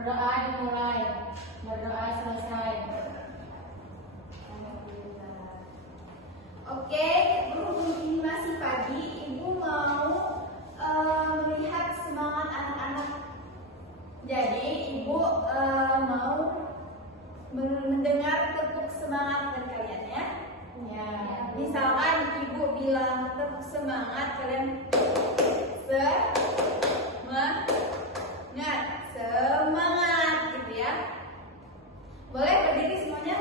Berdoa dimulai, berdoa selesai. Oke, berhubung ini masih pagi, Ibu mau melihat semangat anak-anak. Jadi Ibu mau mendengar tepuk semangat dari kalian ya. Ya. Misalkan Ibu bilang tepuk semangat, kalian semangat gitu ya. Boleh berdiri semuanya?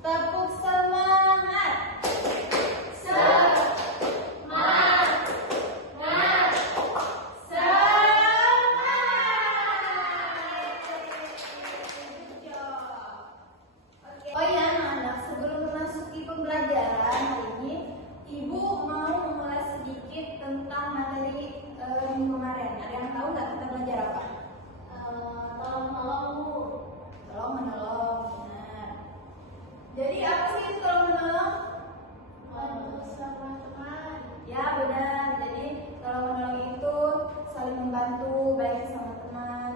Tepuk semangat. Semangat. Oh ya anak-anak, sebelum memasuki pembelajaran hari ini, Ibu mau memulai sedikit tentang materi minggu kemarin. Ada yang tahu nggak kita belajar apa? Tolong menolong Bu. Tolong menolong, benar. Jadi apa sih itu tolong menolong? Bersama teman. Ya benar. Jadi tolong menolong itu saling membantu, baik sama teman,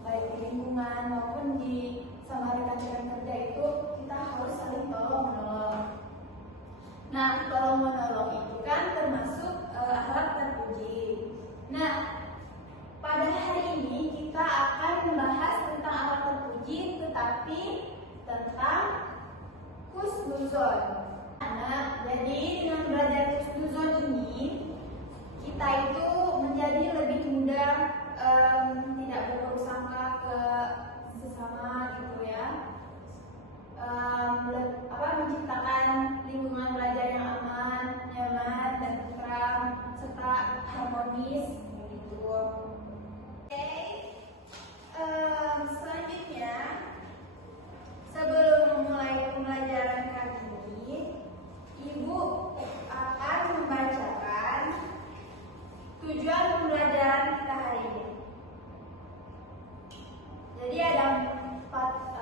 baik di lingkungan maupun di sama rekan-rekan kerja itu kita harus saling tolong menolong. Nah, tolong menolong itu kan termasuk akhlak terpuji. Nah, pada hari ini kita akan membahas tentang akhlak terpuji, tetapi tentang husnuzon. Nah, jadi dengan belajar husnuzon ini kita itu menjadi lebih mudah tidak berburuk sangka ke sesama gitu ya. Menciptakan lingkungan belajar yang aman, nyaman, dan tentram serta harmonis begitu. Oke. Selanjutnya sebelum memulai pembelajaran kali ini, Ibu akan membacakan tujuan pembelajaran kita hari ini. Jadi ada 4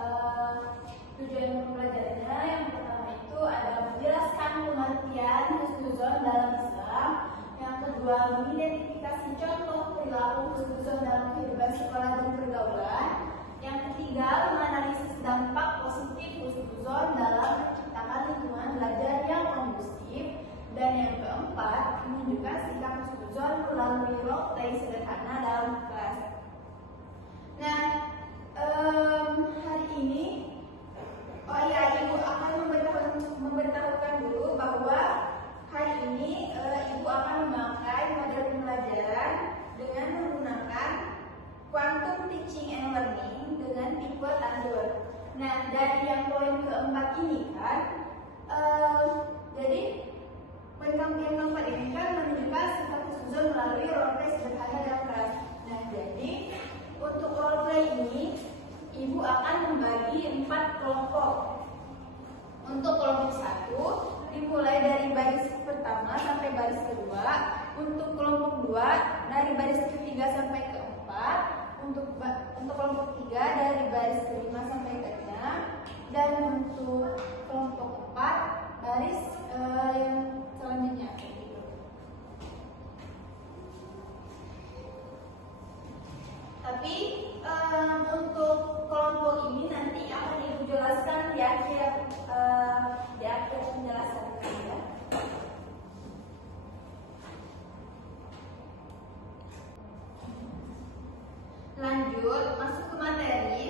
tujuan pembelajarannya. Yang pertama itu ada menjelaskan pengertian husnuzon dalam Islam. Yang kedua, mengidentifikasi contoh perilaku husnuzon dalam kehidupan sekolah dan pergaulan. Yang ketiga, menganalisis dampak positif husnuzon dalam menciptakan lingkungan belajar yang kondusif. Dan yang keempat, menunjukkan sikap husnuzon melalui role play sederhana dalam kelas. Nah, hari ini Ibu akan memberitahukan dulu bahwa hari ini Ibu akan memakai model pembelajaran dengan menggunakan quantum teaching and learning dengan tipe Tandur. Nah, dari yang poin keempat ini kan, jadi poin keempat ini kan menunjukkan sikap husnuzon melalui role play sederhana dalam kelas. Nah, jadi untuk role play ini Ibu akan membagi 4 kelompok. Untuk kelompok 1 dimulai dari baris pertama sampai baris kedua. Untuk kelompok 2 dari baris ketiga sampai keempat. Untuk kelompok 3 dari baris kelima sampai ke-6. Dan untuk kelompok 4 baris yang selanjutnya. Tapi untuk kelompok ini nanti akan Ibu jelaskan di akhir penjelasan ya. Lanjut masuk ke materi.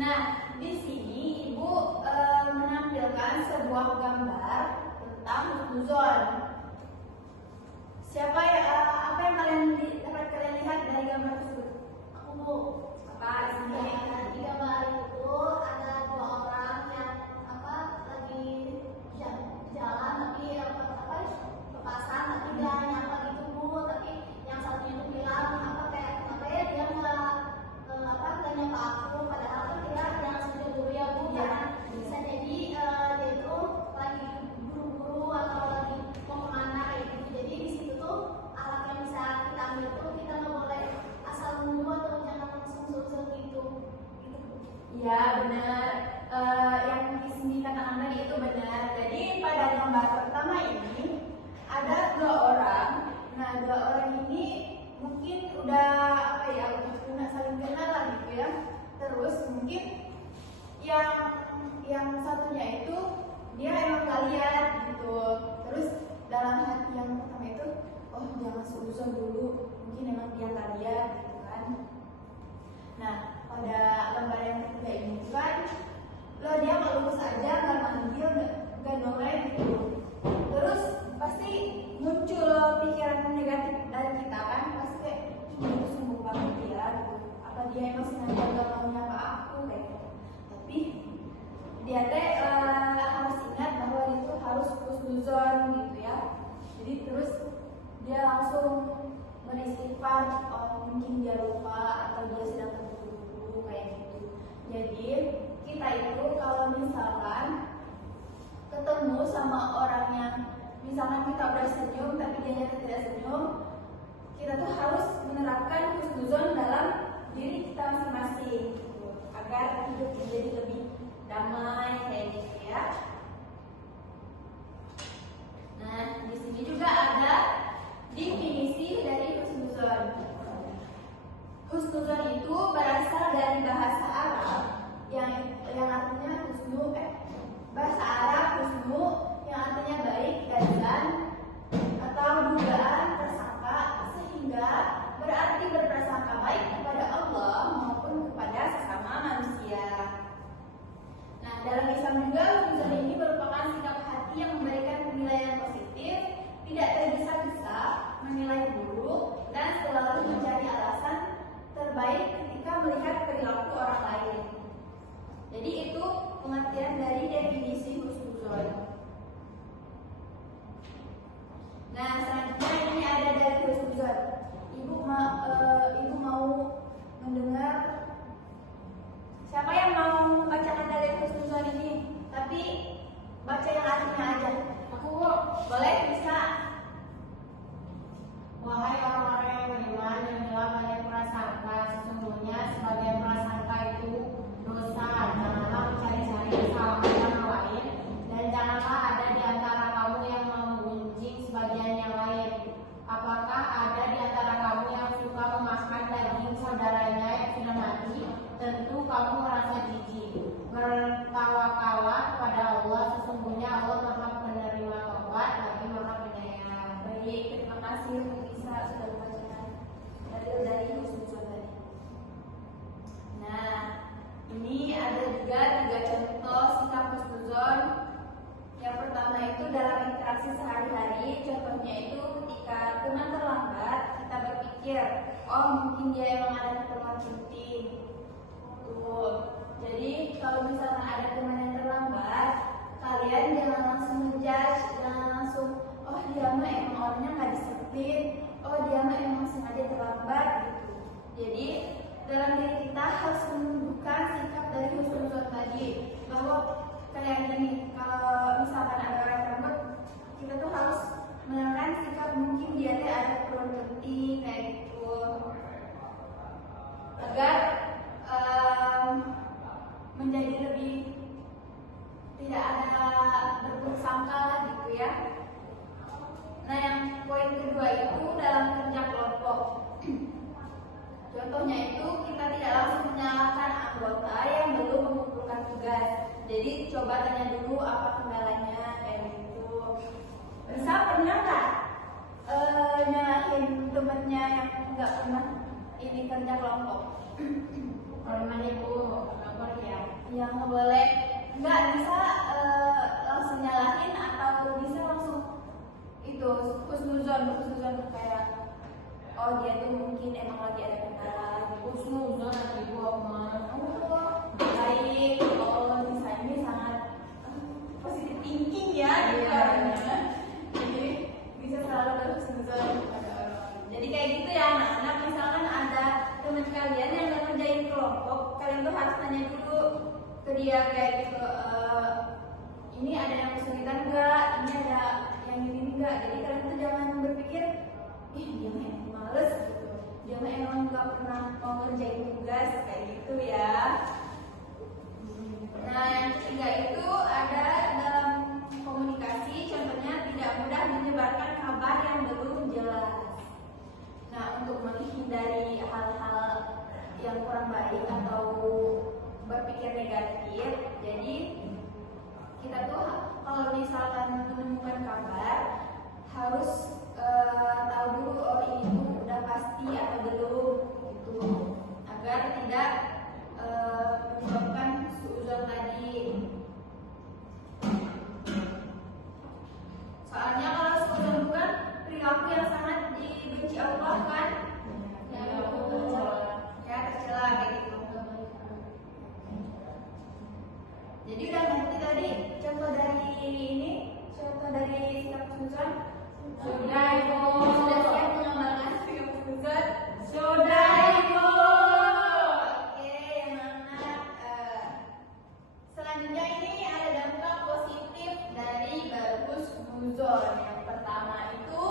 Nah, di sini Ibu menampilkan sebuah gambar tentang husnuzon. Apa yang dapat kalian lihat dari gambar tersebut? Aku apa di sini? Di gambar itu ada 2 orang yang lagi jalan tapi lepasan tapi dia nyapa gitu Bu, tapi yang satunya itu bilang dia nggak nyapa aku, padahal kan dia jangan sudah dulu ya Bu, karena bisa jadi dia itu lagi buru-buru atau lagi mau kemana kayak gitu. Jadi di situ tuh alat yang bisa kita ambil tuh kita nggak boleh asal nunggu atau jangan langsung susul gitu. Ya benar, yang Cindy katakan tadi itu benar. Jadi pada gambar pertama ini ada 2 orang. Nah, 2 lihat gitu. Terus dalam hati yang pertama itu, oh jangan seuzon dulu, mungkin emang dia nggak lihat gitu kan. Nah pada lembar yang ketiga ini kan, dia melurus aja, nggak manggil, nggak noleh gitu. Terus pasti muncul pikiran negatif dari kita kan, pasti kayak itu sungguh banget dia gitu. Apa dia emang sengaja nggak mau nyapa aku kayak gitu. Tapi dia harus ingat bahwa itu harus husnuzon gitu ya. Jadi terus dia langsung beristighfar, oh mungkin dia lupa atau dia sedang terburu-buru kayak gitu. Jadi kita itu kalau misalkan ketemu sama orang yang misalkan kita udah senyum tapi dia nyata tidak senyum, kita tuh harus menerapkan husnuzon dalam diri kita masing-masing gitu, agar hidup menjadi lebih damai kayak gitu ya. Nah di sini juga ada definisi dari husnuzon. Husnuzon itu berasal dari bahasa Arab yang artinya bahasa Arab husnu yang artinya baik, gazan atau dugaan, prasangka, sehingga berarti berprasangka baik kepada Allah maupun kepada sesama manusia. Nah dalam Islam juga husnuzon ini merupakan sikap hati yang memberikan penilaian positif, tidak tergesa-gesa menilai buruk, dan selalu mencari alasan terbaik ketika melihat perilaku orang lain. Jadi itu pengertian dari definisi husnuzon. Nah selanjutnya ini ada dari husnuzon. Ibu mau mendengar, siapa yang mau membacakan dari husnuzon ini? Tapi baca yang artinya aja. Aku Boleh, bisa. wahai orang-orang yang beriman, yang dalam banyak prasangka, sesungguhnya sebagian prasangka itu dosa. Janganlah mencari-cari kesalahan orang lain, dan janganlah ada di antara kamu yang menggunjing sebagian yang lain. Apakah ada di antara kamu yang suka memakan daging saudaranya yang sudah mati? Tentu kamu merasa jijik. Bertawakallah kepada Allah, sesungguhnya Allah Maha penerima taubat lagi Maha penyayang. Baik, terima kasih untuk Isa sudah membacakan dari husnuzon tadi. Nah, ini ada juga 3 contoh sikap husnuzon. Yang pertama itu dalam interaksi sehari-hari. Contohnya itu ketika teman terlambat, kita berpikir, oh mungkin dia emang ada keperluan penting. Tuh. Jadi kalau misalnya ada teman yang terlambat, kalian jangan langsung ngejudge, jangan langsung, oh dia mah emang orangnya nggak disiplin, oh dia mah emang sengaja terlambat gitu. Jadi dalam diri kita harus menunjukkan sikap dari husnuzon tadi, bahwa kayak gini, kalau misalkan ada orang terlambat, kita tuh harus menerapkan sikap mungkin dia ada keperluan penting kayak gitu, agar menjadi lebih tidak ada berburuk sangka lah gitu ya. Nah yang poin kedua itu dalam kerja kelompok. Contohnya itu kita tidak langsung menyalahkan anggota yang belum mengumpulkan tugas. Jadi coba tanya dulu apa kendalanya kayak gitu. Bisa pernah nggak nyalahin temennya yang nggak pernah ini kerja kelompok? Pernah ibu, nomor ya. Yang nggak boleh, nggak bisa langsung nyalahin atau bisa langsung itu husnuzon kayak oh dia tuh mungkin emang lagi ada kendala gitu. Husnuzon ibu mah. Oh baik, oh bisa ini sangat positive thinking ya gitu. Jadi bisa selalu berhusnuzon kepada orang. Jadi kayak gitu ya anak-anak, misalkan ada teman kalian yang nggak kerjain kelompok, kalian tuh harus tanya dulu ke dia kayak gitu, ini ada yang kesulitan enggak, ini ada yang ini enggak. Jadi kalian tuh jangan berpikir ih dia mah emang males gitu, dia mah emang nggak pernah mau ngerjain tugas kayak gitu ya. Nah yang ketiga itu ada dalam komunikasi, contohnya tidak mudah menyebarkan kabar yang belum jelas. Nah untuk menghindari hal-hal yang kurang baik atau berpikir negatif, jadi kita tuh kalau misalkan menemukan kabar harus tahu dulu oh ini tuh udah pasti atau belum gitu, agar tidak menyebabkan suudzon tadi. Soalnya kalau suudzon bukan perilaku yang sangat dibenci Allah kan, ya tercela kayak gitu. Jadi udah ngerti tadi contoh dari ini, contoh dari sikap suudzon. Sudah Ibu. Sudah siap mengamalkan sikap suudzon? Sudah Ibu. Oke, yang mana selanjutnya ini ada dampak positif dari bagus suudzon. Yang pertama itu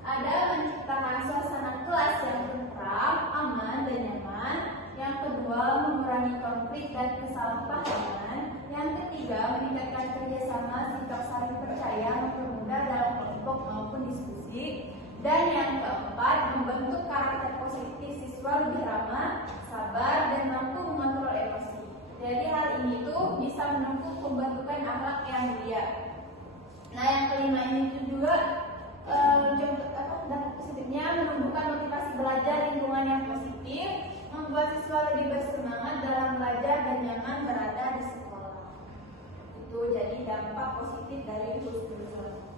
ada menciptakan suasana kelas yang tentram, aman dan nyaman. Yang kedua mengurangi konflik dan kesalahpahaman. Yang ketiga meningkatkan kerjasama, sikap saling percaya, mempermudah dalam kelompok maupun diskusi. Dan yang keempat membentuk karakter positif siswa lebih ramah, sabar dan mampu mengontrol emosi. Jadi hal ini tuh bisa menempuh pembentukan akhlak yang mulia. Nah yang kelima ini juga dampak positifnya menumbuhkan motivasi belajar, lingkungan yang positif, membuat siswa lebih bersemangat dalam belajar dan nyaman berada di sekolah. Itu jadi dampak positif dari husnuzon.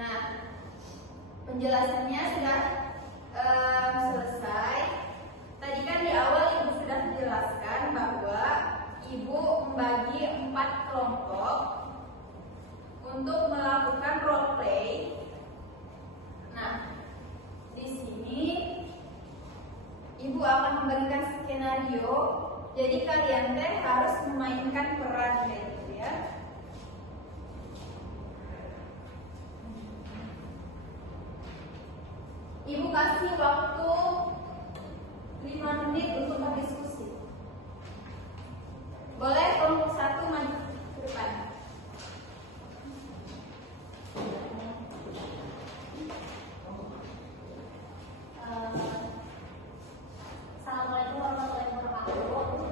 Nah, penjelasannya sudah selesai. Tadi kan di awal Ibu sudah menjelaskan bahwa Ibu membagi 4 kelompok untuk melakukan role play. Nah, di sini Ibu akan memberikan skenario. Jadi kalian teh harus memainkan peran kayak gitu ya. Ibu kasih waktu 5 menit untuk berdiskusi. Boleh kelompok 1 maju ke depan. Assalamualaikum warahmatullahi wabarakatuh.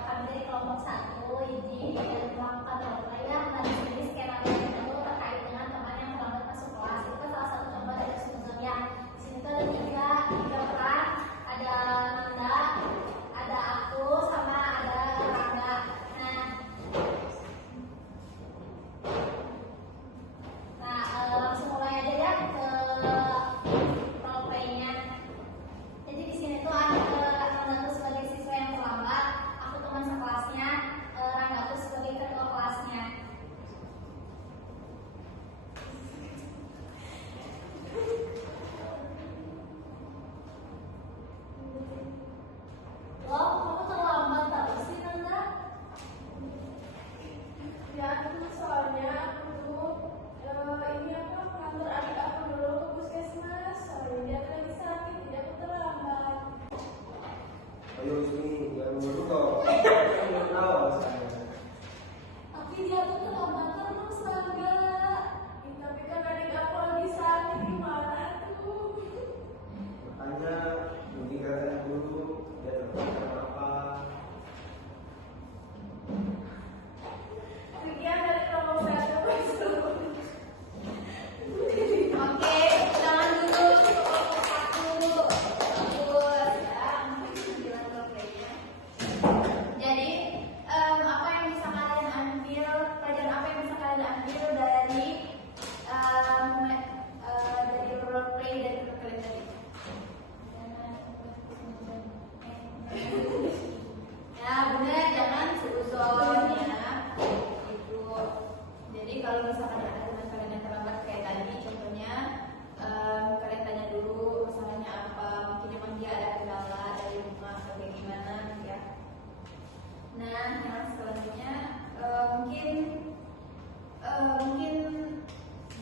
Kami dari kelompok 1 izin melakukan role ya. Nah di sini skenario itu terkait dengan teman yang terlambat masuk kelas. Itu salah satu contoh dari suudzonnya. Di sini tuh ada tiga peran. Ada Nanda, ada aku, sama ada Rangga. Nah, langsung mulai aja ya ke role play-nya. Jadi di sini tuh ada Nanda tuh sebagai siswa yang terlambat, aku teman sekelasnya, Rangga tuh sebagai ketua kelasnya. Loh, kamu terlambat terus sih Nanda? Ya, itu soalnya aku tuh ini apa kantor adik aku dulu ke puskesmas. Soalnya dia lagi sakit, jadi aku terlambat. Ayo sini, jangan dulu dong. Jangan tahu alasannya. Tapi dia tuh terlambat terus Rangga. Tapi kan adik aku lagi sakit, gimana tuh? Makanya mending kalian dulu dia terpaksa apa. Sekian dari kelompok 1. Oke, jangan dulu ke kelompok 1. Bagus ya, mungkin penjelasan role play-nya. Jadi apa yang bisa kalian ambil, pelajaran apa yang bisa kalian ambil dari role play dari grup kalian tadi? Ya benar, jangan suudzon ya. Itu. Jadi kalau misalkan ada teman kalian yang terlambat kayak tadi, contohnya kalian tanya dulu masalahnya apa, mungkin emang dia ada kendala dari rumah atau kayak gimana gitu ya. Nah, yang selanjutnya mungkin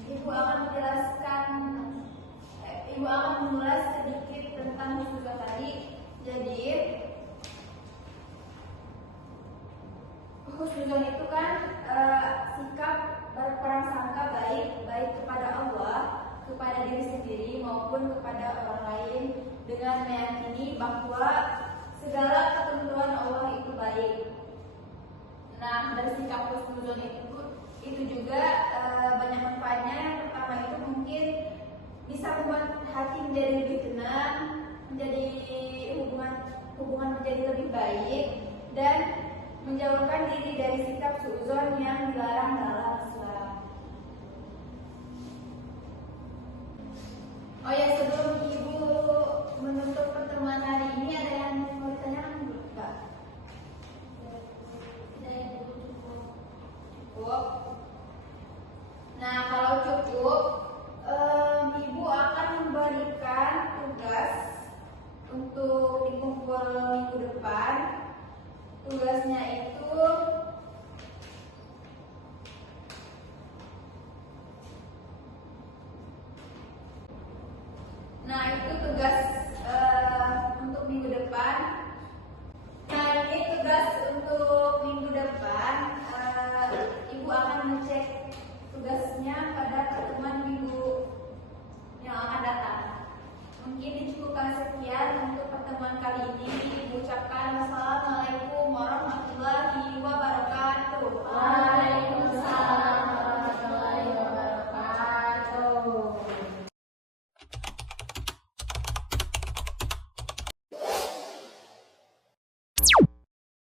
Ibu akan menjelaskan, Ibu akan mengulas sedikit tentang husnuzon tadi. Jadi husnuzon itu kan sikap berprasangka baik kepada Allah, kepada diri sendiri maupun kepada orang lain, dengan meyakini bahwa segala ketentuan Allah itu baik. Nah, dari sikap husnuzon itu juga banyak manfaatnya. Yang pertama itu mungkin bisa membuat hati menjadi lebih tenang, menjadi hubungan menjadi lebih baik, dan menjauhkan diri dari sikap suuzon yang dilarang dalam Islam. Oh ya,